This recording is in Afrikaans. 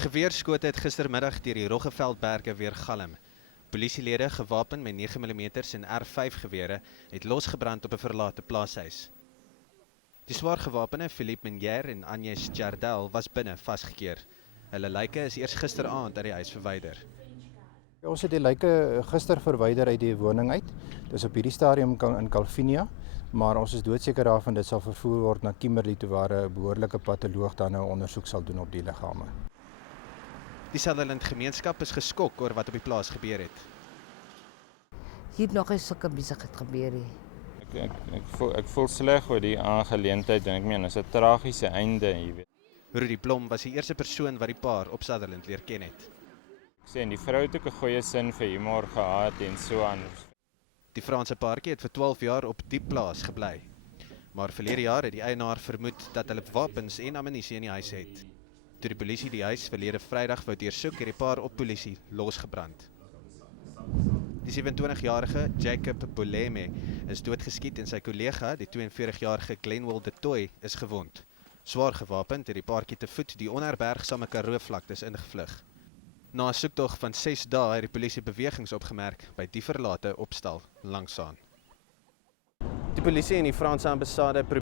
Geweerskote het gistermiddag deur die Roggeveldberge weer galm. Polisielede gewapen met 9mm en R5 gewere het losgebrand op 'n verlate plaashuis. Die swaar gewapene Philippe Menier en Agnes Jardel was binne vasgekeer. Hulle lyke is eers gisteraand uit die huis verwyder. Ons het die lyke gister verwyder uit die woning uit. Dis op hierdie stadium in Calvinia, maar ons is doodseker daarvan dit sal vervoer word na Kimberley toe waar 'n behoorlike patoloog dan nou ondersoek sal doen op die liggame. Die Sutherland gemeenskap is geskok oor wat op die plaas gebeur het. Hier het nog eens sulke besigheid gebeur nie. Ek voel sleg oor die aangeleentheid en ek meen, dit is 'n tragiese einde, jy weet. Rudy Blom was die eerste persoon wat die paar op Sutherland leer ken het. Ek sê, en die vrou het ook 'n goeie sin vir humor gehad en so aan. Die Franse paartjie het vir 12 jaar op die plaas gebly. Maar verlede jaar het die eienaar vermoed dat hulle wapens en ammunisie in die huis het. Toe die polisie die huis verlede Vrydag wou deursoek, het die paar op polisie losgebrand. Die 27-jarige Jacob Boleme is doodgeskiet en sy kollega, die 42-jarige Glenwell de Toy, is gewond. Swaar gewapend het die paartjie te voet die onherbergsame Karoo vlaktes ingevlug. Na 'n soektog van 6 dae het die polisie bewegings opgemerk by die verlate opstal langsaan. Die polisie en die Franse ambassade